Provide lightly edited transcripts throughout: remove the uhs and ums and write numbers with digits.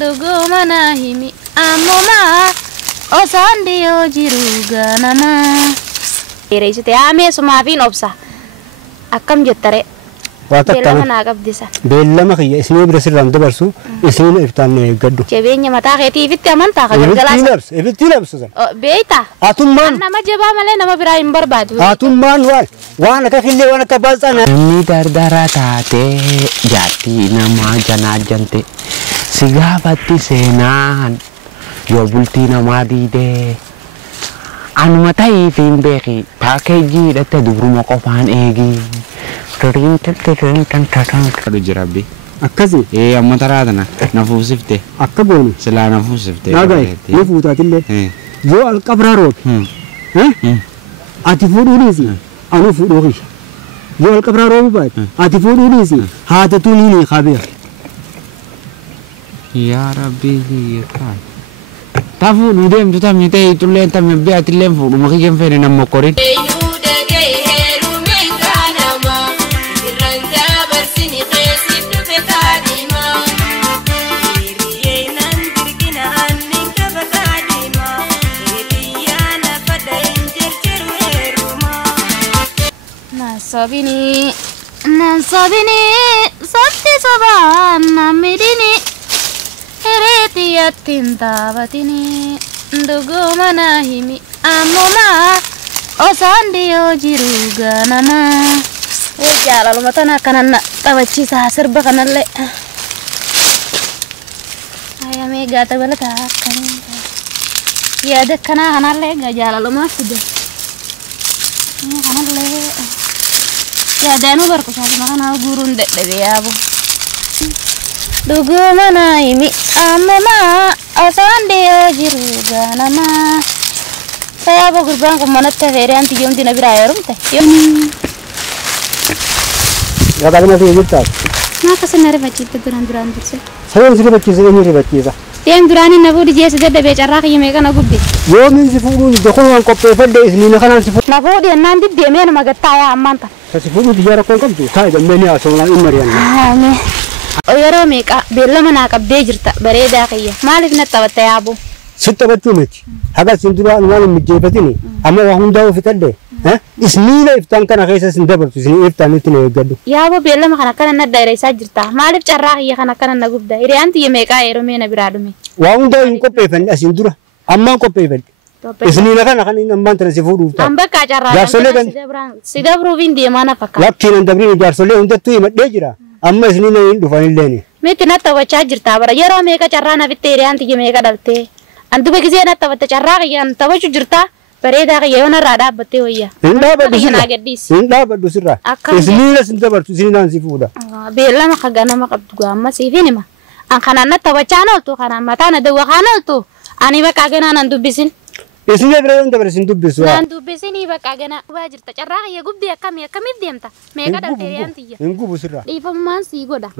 ndugu mana himi amuma osandio jiruga nama reisite ame sumafin obsa akam jettare bella mana qabdisa bella ma khiya isni birasiran dabarsu isni iftan gaddu jebenya mata kheti fitti amanta khagalgalas ifti labs beita atumman nama jaba male nama biraim barbadu atumman wana ka khille wana ka balsana ni dardara taate jati nama janajante sigabatti senan yo bulti nama dide anu matai fin beki pakeji datte durumo qofan egi Kadu jirabi. Akkasi. Amma taraadana nafuusifte. Akka booni. Silaa nafuusifte. Nagai. Ni fuutaatillee. Yoo alqabraa roobe. Ati fuudhuudhiisi. Anu fuudhuuqi. Yoo alqabraa roobu baate. Ati fuudhuudhiisi. Haatatu ni qabeeq. Yaa rabbi yeekaa. Taa fuudhuu deemtu tamni ta'e tulleen tamni beeatilleen fuudhu makiyyeen feene nammo qorin. Sabini sabti saban namidini hereti yatinta batini ndugu mana himi amuma osandio jiruga nama jala lumatana kanana tabachi sa serba kanalle aya mega tabalata kan ya de kana kanalle ga jala lumasude ini kanalle ya danu barku sama makana gurun dek ya bu dugu mana ini amama asandio jiruga nama saya bu gerbang kemana teh anti jom tina birayarum teh yum ya tadi masih gitu nah kesenari baca itu duran terus saya sih baca ini baca yang durani nabu di jasa jadi bicara kayak mereka nabu deh yo min sifu dokumen kopi pada ismi nakana sifu nabu dia nanti dia mana magetaya amanta sifu di jarak kon tu saya dan meni asal imarian ane oyero meka bella mana kabde jirta bareda kayak malik na tawataya abu sitta batu meci haga sindura anwal mijepatini amma wa hunda fitadde ismi la iftan kana kaysa sindabar ismi iftan itine gaddu ya abu bella makana kana na daire sa jirta malik charra ya kana kana na gubda ire anti meka ero mena biradume wa hunda ko pefen asindura amma ko pefen ismi la kana kana amman tan sifu du amba ka charra sida bro vindi mana fakka lakin dabri jarsole hunda tu madde jira amma ismi na indu fanilleni metina tawacha jirta bara yero meka charra na vitere anti meka dalte antu bagi zena tawata charra yan tawachu jirta bareda kayak mana rada bete hoya indah badusira ismi la sindabar tu sini nanti fuda bella makagana makabduga amma sifini ma an kanana tawachana tu kana mata na dewa kana tu ani bakagana nan dubisin ismi bere on dabar sin dubisu nan dubisin i bakagana wajir ta charra ya gubdi kami diamta mega dal terianti ya engu busira difa man si goda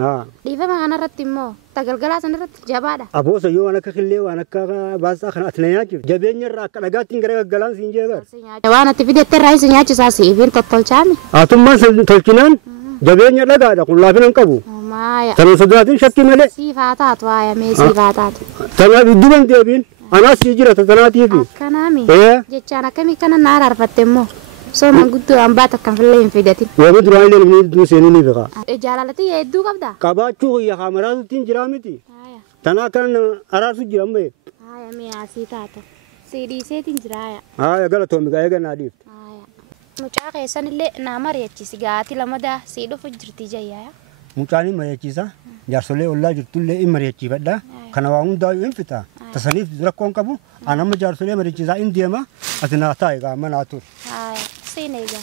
difa makana ratimo tagalgala san rat jabada abo so yo anaka khille anaka basa khana atnaya ki jabenya ra kalagatin gara galan sinjeba wana tivide terrai sinyachi sasi event tolchami atum man tolkinan jabenya laga da kullafinan kabu maya tanu sadatin shakki male sifata atwaya me sifata tanu biduban debin ana sijira tanati fi kanami jechana kami kana narar fatemo so mangutu ambata kan fille infidati wa mudra ile ni du seni ni bega jalalati edu kabda kabachu ya khamara tin jiramiti tana kan arasu jirambe aya me asitata sidi setin jiraya aya gala to mi ga na dif aya mucha kesan le namar yachi sigati lamada sido fujirti jaya muchani mayachisa jarsole olla jirtulle imariyachi badda kana wa unda infita tasanif rakon kabu anam jarsole marichisa indiama atina taiga manatur aya sinega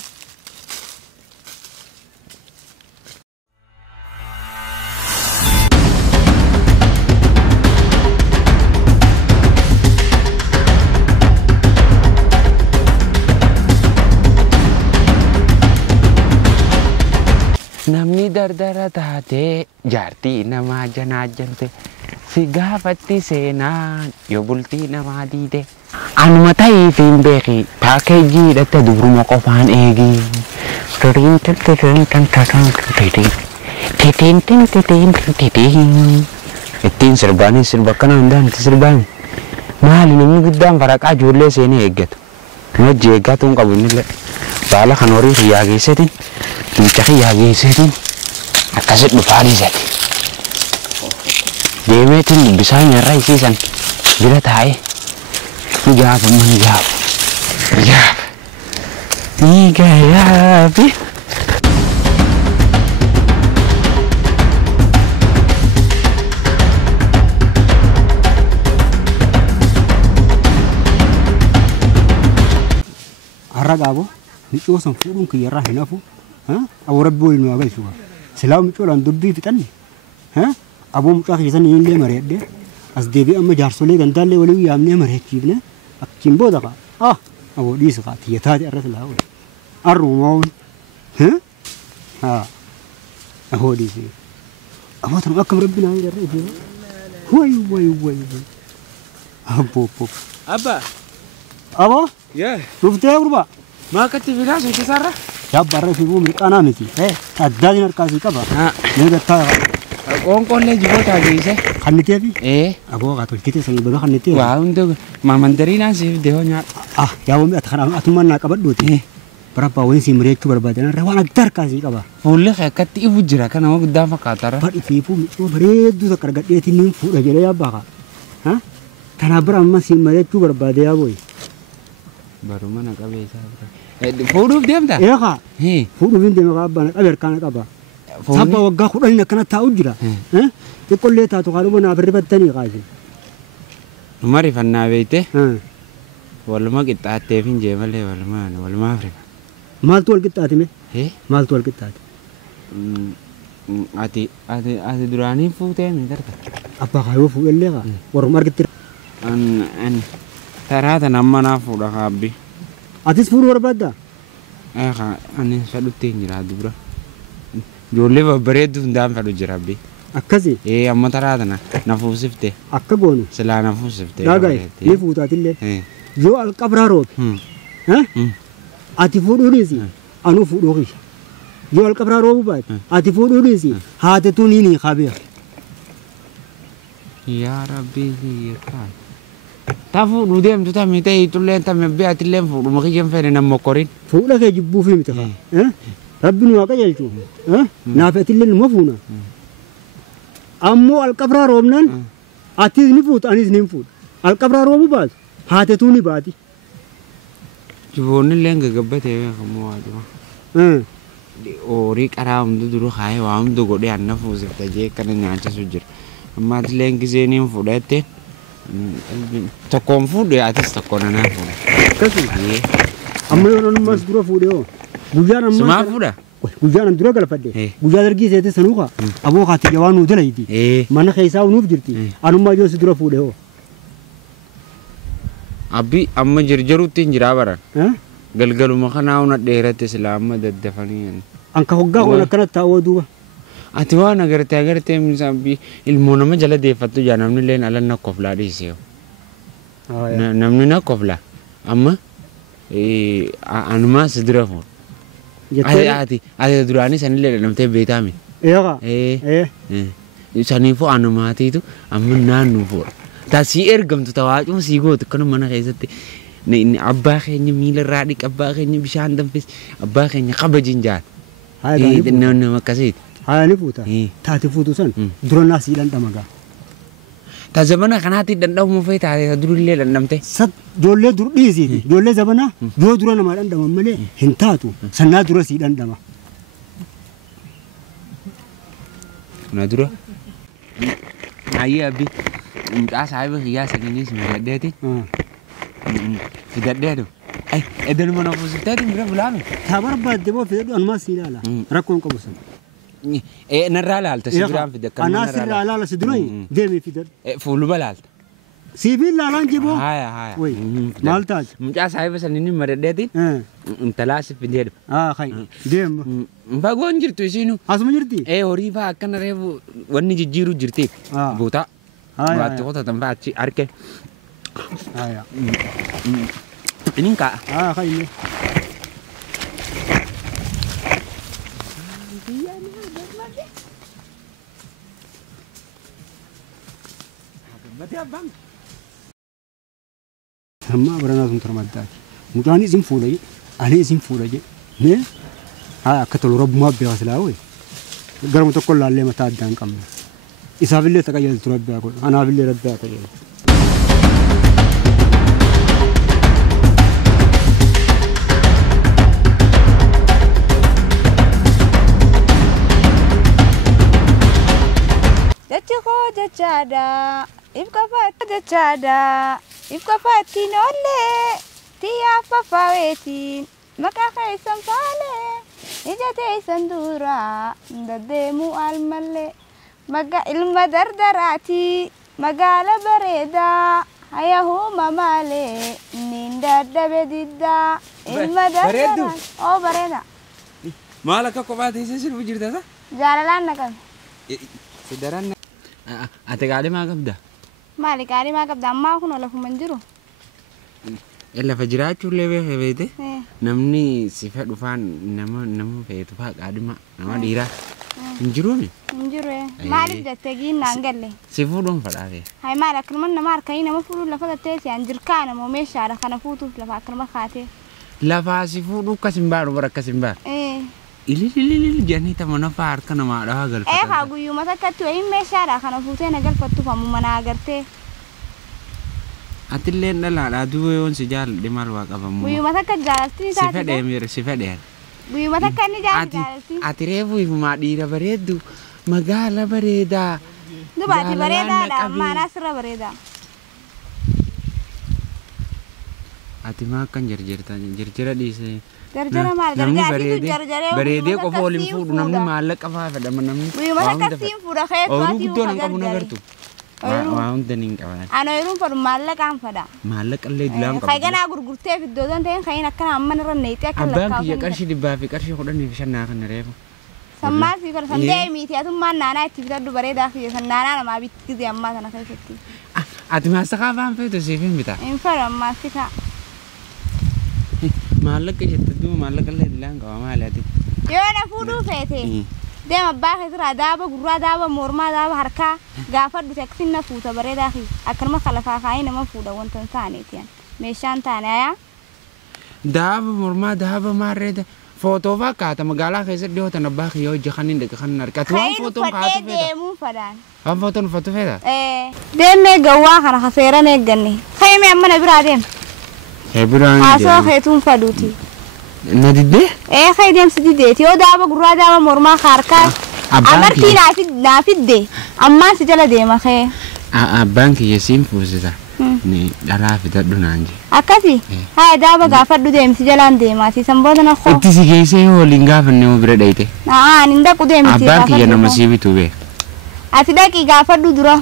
Namni dardara taate jaartii nama janajante sigafatti seenaan yoo bultii nama diide anuma ta'iifiin beeki paakeejii hidhatte dubruma qofaan eegi ittiin sirbaanis sirba akkana hundaan itti sirbaan maali namni guddaan faraqaa ijoollee seenee eeggatu wajji eeggatu hin qabu innillee baala kan horii xiyyaa geessetiin mucha xiyyaa geessetiin akkasitti dhufaa dhiisate deemeetiin bisaan irra isiisan bira taa'ee ni gaafa ni gaafi. Arragabo, micu san furun ke yarah hinafu, abu rabbi ini agal juga. Selalu micu lan dubbi fitan, abu micu akisan ini le maret deh, as devi amma jarsole gandal le wali yamne maret kibne, akimbo daka, abu di sekat, ya tadi arah selalu, arrumau, abu di sini, abu tanpa akam rabbi nahi yarah itu, wai, abu, apa? Ya, Rufte berapa? maka tivilas itu sarah. Ya barra fibu mirqana miti. Adda dinar kasi qaba. Ne gatta Qoonqoollee jiboota geesse. khannite fi. Aboo qatul kite sani baga khannite. waa hundi mamandariinaan siif dehoo nyaadha. Ya wami atkana atuman na qabadduti. Barabba wani si mireechuu barbaadan waan addar kasi qaba. Fuulli akkatti ifu jira kana nama guddaa fakkaatara. Fadhi fiifu mi'oo bareedduu takka argadheetiin nin fuudha jedhee yabbaa ka. Kana bira amma si mireechuu barbaade yaa boy. Baru mana qabeessa. Fuudhuuf deemta? Eeqa. Fuudhuuf hin deeme qabbana qabeer kana qaba. Sabba waggaa kudhanii akkana taa'u jira. Xiqqollee taatu kanuma naaf rifattanii qaasi. Numa rifannaa beeyte waluma qixxaatteef hin jee malee walumaaf rifa. Maaltu wal qixxaatime? Maaltu wal qixxaate? Ati duraanii fuutee mi darta? Abbaa kaayoo fuudhallee kaa warruma argitti. Taraata nama naaf fuudha kaabbi. Atis fuudhuu barbaaddaa? Ani fedhutti hin jiraatu bira. Ijoollee babbareedduu hundaan fedhu jira abbi. Akkasi? Amma taraata na fuusifte. Akka goonu? Silaa na fuusifte. Dhaagaye ni fuutaatillee. Yoo alqabraa roobe. Ati fuudhuunis anuu fuudhuu kiyya. Yoo alqabraa roobu baate ati fuudhuunis haatetuun ni qabeera. Yaa rabbii kaa. Tafu nudem tu tami teh itu len tami beat len fu rumah kian fere nam mokorin. Fuula ke jibbu fi mitaka. Rabbi nu akka jalchu. Naafet len mafuna. Ammo alqabra romnan atis ni fut anis ni fut. Alqabra romu baat haatetu ni baati. Jiboni len gagabbate kamu adu. Ori karam tu dulu kaya wam tu gode anna fu sifta je kana nyacha sujir. Amma len kizeni fudate. Tokkoon fuudhee atis tokkoon anaa fuudha. Akkasuma. Amma yoo namni mas dura fuudhee hoo. Guyyaan amma. Sumaa fuudha. Guyyaan dura galfadhe. Guyyaa dargii seete sanuuqa. Aboo kaatti jawaan nuu dalayti. Mana keessaa nuuf jirti. Anummaa yoo si dura fuudhee hoo. Abbi amma jirjiruutti hin jiraa baran. Galgaluma kanaa una dheeratte silaa amma daddafanii. Anka hoggaa kun akkanatti taa'uu duuba. Ati waan agartee misaabii ilmoo nama jala deeffattu jaa namni illee ala na koflaa dhiisee. Namni na koflaa amma anumaa si dura fuudha. Ati duraanii sanillee namtee beektaami. Eegaa. Saniifuu anumaatiitu amma naannoo fuudha. Taasii ergamtu tawaacuma sii gootu kanuma mana keessatti abbaa keenya miila irraa dhiqa abbaa keenya bishaan danfis abbaa keenya kabajin jaal. Nama akkasiiti. Haani fuuta. Taati fuutu san dura naasii dhandhamagaa. Ta zamana kanaatti dhandhamu fee taate durillee dhandhamte. Ijoollee dur dhiisiiti. Ijoollee zamanaa yoo dura namaa dhandhaman malee hin taatu. Sannaa dura sii dhandhama. Na dura. Ayyee abbi. Mucaa saahiba kiyyaa saginiis fidadheeti. Fidadheetu. Edanuma na fuusifteeti bira bulaame. Taa barbaadde moo fedhu anumaa sii ilaala. Rakkoon qabu sana. Narraa laalta si biraan fide kan narraa laalta. Anaa sirraa laala si durai deemee fidadhu. Fuuluba laalta. Sibiil laalaan jiboo. Haya. Maal taate? Mucaa saahiba sanini madadheeti. Intalaa si fideedha. Kai deema. Fagoon jirtu isiinu. Asuma jirti? Horii faa akkana reefu wanni jijjiiru jirti. Bootaa. Waatti qotatan faa achi arke. Inin kaa. Kai inni. Bati abang. Sama berana sun termadati. Mudani isin fuudhee ani isin fuudhee ne akka tolu rabbumaa beekas laawe garuma tokko laallee mataa addaan qabna isaafillee taqayyaltu rabbi haa godhu anaafillee rabbi haa qayyaltu. Jachada, ifka fatin olle, tiya fafawetin, maka kaisan fale, ijate sandura, dademu almalle, maga ilma dardarati, magala bareda, ayahu mamale, ninda dabedida, ilma dardarati, oh bareda. Malaka kau baca isi sih bujur dah? Jalalan nakam. Sedaran. Ate kali makan dah. Mali kali makan dah, amma aku nolak manjuru. Ella fajira chule be hebete. Namni sifat ufan nama fe tu pak adima nama dira. Manjuru ni? Manjuru ya. Mali dah tegi nanggale. Sifu dong pada dia. Hai mali akhirnya nama arkai nama furu lafa dah tesi anjir kana mau mesha kana futu lafa akhirnya khate. Lafa sifu du kasimbar berak kasimbar. Ili jani ta mana far kana ma da gal fatu. Hagu yu mata katu mesha kana futu na gal fatu famu mana agarte. Atille ndala da duwe on si jal de malwa ka famu. Yu mata kat jalati ta. Sifade mir sifade. Yu mata kan ni jalati. Atire bu ma dira baredu magala bareda. Du bati bareda da mana sira bareda. Ati makan jar-jar di se. Jar-jar mal jar-jar barede ko folim fudu namni malak apa fada namni. Wi mata kasim fuda khair fati. Oh don kamu nagartu. Wah dening kawan. Ano irum for malak am fada. Malak alle dilam kamu. Kaya na gurgurte fi dodon ten kaya na kana amman ranne ite kan lakka. Abang ki karshi di bafi karshi ko dan ni shanna kan revo. Samma si kar sande mi ti atum man nana ti bita du bareda fi sanana na ma bit ki amma sana kai setti. Ati masaka bam fe to sifin bita. In fara masika. Malak ke jatuh malak alle dilang kau malati. Yo na fudu fete. Dem abba khitra daba gurra daba morma daba harka gafar du taksin na futa bare dahi akar ma khalafa khaina ma fuda wontan sane tiyan me shanta na ya daba morma daba marreda foto va kata magala khaiser dio tan abba khiyo jakhanin de khanar ka tuan foto kata feda mu fadan am foto feda dem me gawa khana khafera ne ganni khayme amma na biradem hebran aso khaytum faduti nadide khaydem sidide ti oda ba gurra da morma kharka amarti nafide amma sijala de ma khe banki yesim fuzida ni dala fita dunanje akati hay da ba gafadu de sijala de ma si sambodana kho ti sigese ho linga fanne mo bredaite ninda ku de mi banki yana masibi tube atida ki gafadu dura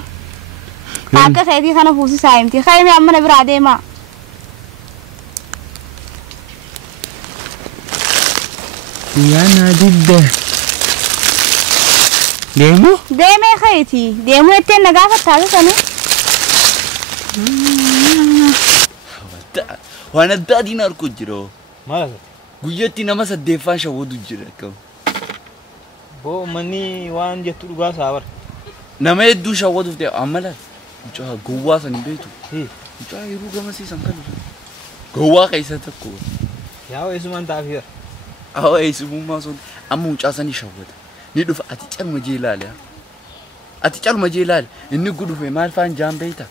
aka khaydi khana fusi saim ti khayme amma na birade ma Yana didda. Demo? Demo khayti. Demo ette nagafa taga sanu. Wana dadi nar kujiro. Malas. Guyati nama sadefa shawudu jira kam. Bo mani wan jatu duga sabar. Nama eddu shawudu te amala. Mucha gowa sani betu. Mucha iru gama si sangkalu. Gowa kaisa takko. Yaw isuman tafir. Awa isu mumason amu mucha sani shawudu. Ni dufa ati chal majilal ya. Ati chal majilal. Inni gudu fe mal fan jam beita.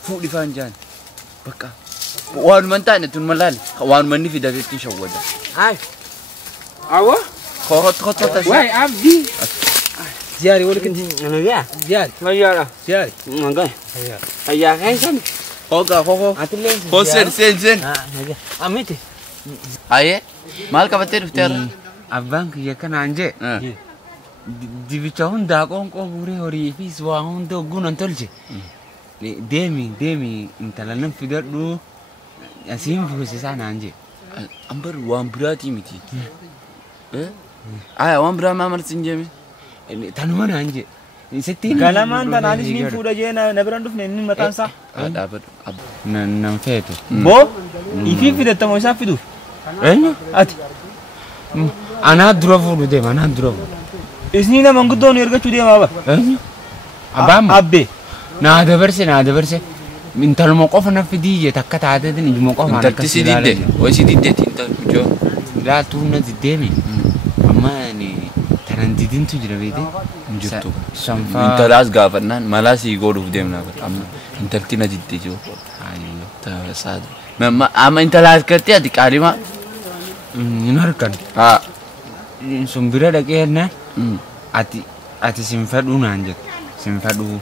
Fudi fan jan. Baka. Wan mantane tun malal. Wan manni fi davetin shawudu. Ay. Awa? Khot. Wai abdi. Jari wala kinti. Ano ya? Jari. Mayara. Jari. Ngangay. Aya kaisan. Hoga. Atulen. Sen. Amete. Aye. Mal ka bater ufter. Abang ya kan anje. Di bichahun da ko gure hori fi swa hon do gunon tolje. Demi intalanan fidar du asim fu se sana anje. Ambar wan brati miti. Aya wan bra ma mar sinjemi. Tanuma anje. Setin Galaman tan alis ni fuda je na nabran duf nen matan sa. Dapat. Nan feto. Bo ifi fi da tamo sa fidu. Ati. Ana drofu de mana drofu. Isni na mangudo nerga chude baba. Abam. Abbe. Naa dabarse. Intaluma qofa na fidii jette akka taateetiin ijuma qofa Intalti si didde. Way si diddeeti intalti joo. Laatu na diddeemi. Amma tanan didintu jira beekte. Jirtu. Sanfaa. Intalaas gaafannaan malaa sii godhuuf deemnaa bara. Amma intalti na didde joo. Ayyoo. Taasisaa. Amma intalaas kattee ati qaalimaa. Hin harkan. Haa. Sun bira dhaqee jennaan ati sin fedhuu naan jette. Sin fedhuu.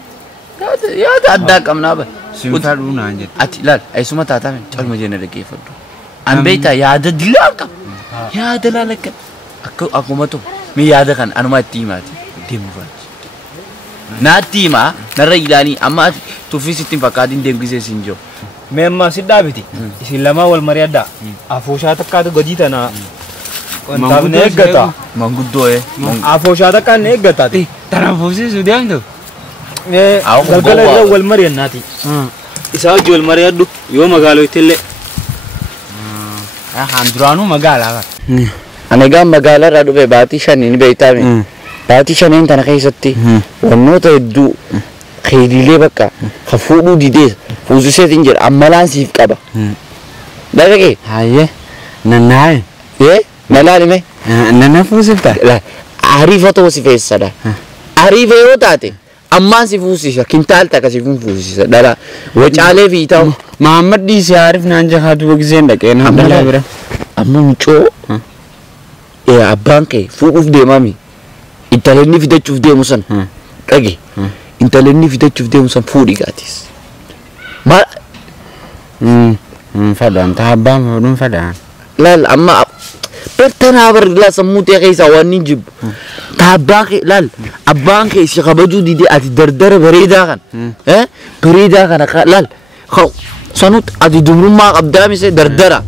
Yaada addaa qabnaa bara. Sin fedhuu naan jette. Ati ilaal eessuma taatame calma jenne dhaggeeffadhu. An beektaa yaada dilaa qaba. Yaada laala akka akkuma ta'u mi yaada kan anuma itti himaati deemu baati. Naatti himaa narra ilaalii amma ati tuffii sitti hin fakkaatiin deemgisee siin jiru. Memma si dhaabiti. Isin lama wal mari'addaa. Afooshaa takkaatu gadi tana. Wantaaf ni eeggata. Manguddoo Afooshaa takkaan ni eeggataati. Tana fuusisu deemtu. Galgala irra wal mari'annaati. Isaa hojii wal mari'adhu yoo magaalootti illee. Haan duraanuu magaalaa bara. Ani egaa magaalaa irraa dhufe baatii shanii ni beektaame. Baatii shaniin tana keessatti wannoota hedduu keeliilee bakka ka fuudhuu didee fuusiseetiin jedha ammalaan siif qaba. Dhagee. Hayyee nannaaye. Nalaalime. Nanna fuusifta. Ariifa ta'uu si feessadha. Ariifa yoo taate ammaan si fuusisa kintaal takka si fuusisa dhala wacaalee fi ta'u. Mahammad dhiisee Arif naan jahaatu bogiseen dhaqee na dhala bira. Amma mucoo abbaan kee fuudhuuf deemami. Intaleenni fidachuuf deemu san dhage. Intaleenni fidachuuf deemu san fuudhi gaatis. Maal? Fadhaan taa abbaan fuudhuun fadhaan. Laal amma pertanaa barla sammuu ta'e keessa waan hin jibbu. Taa abbaa kee laal abbaan kee si kabajuu didee ati dardara bareedaa kan. Bareedaa kana laal sanut ati dumrummaa qabdaa mise dardara.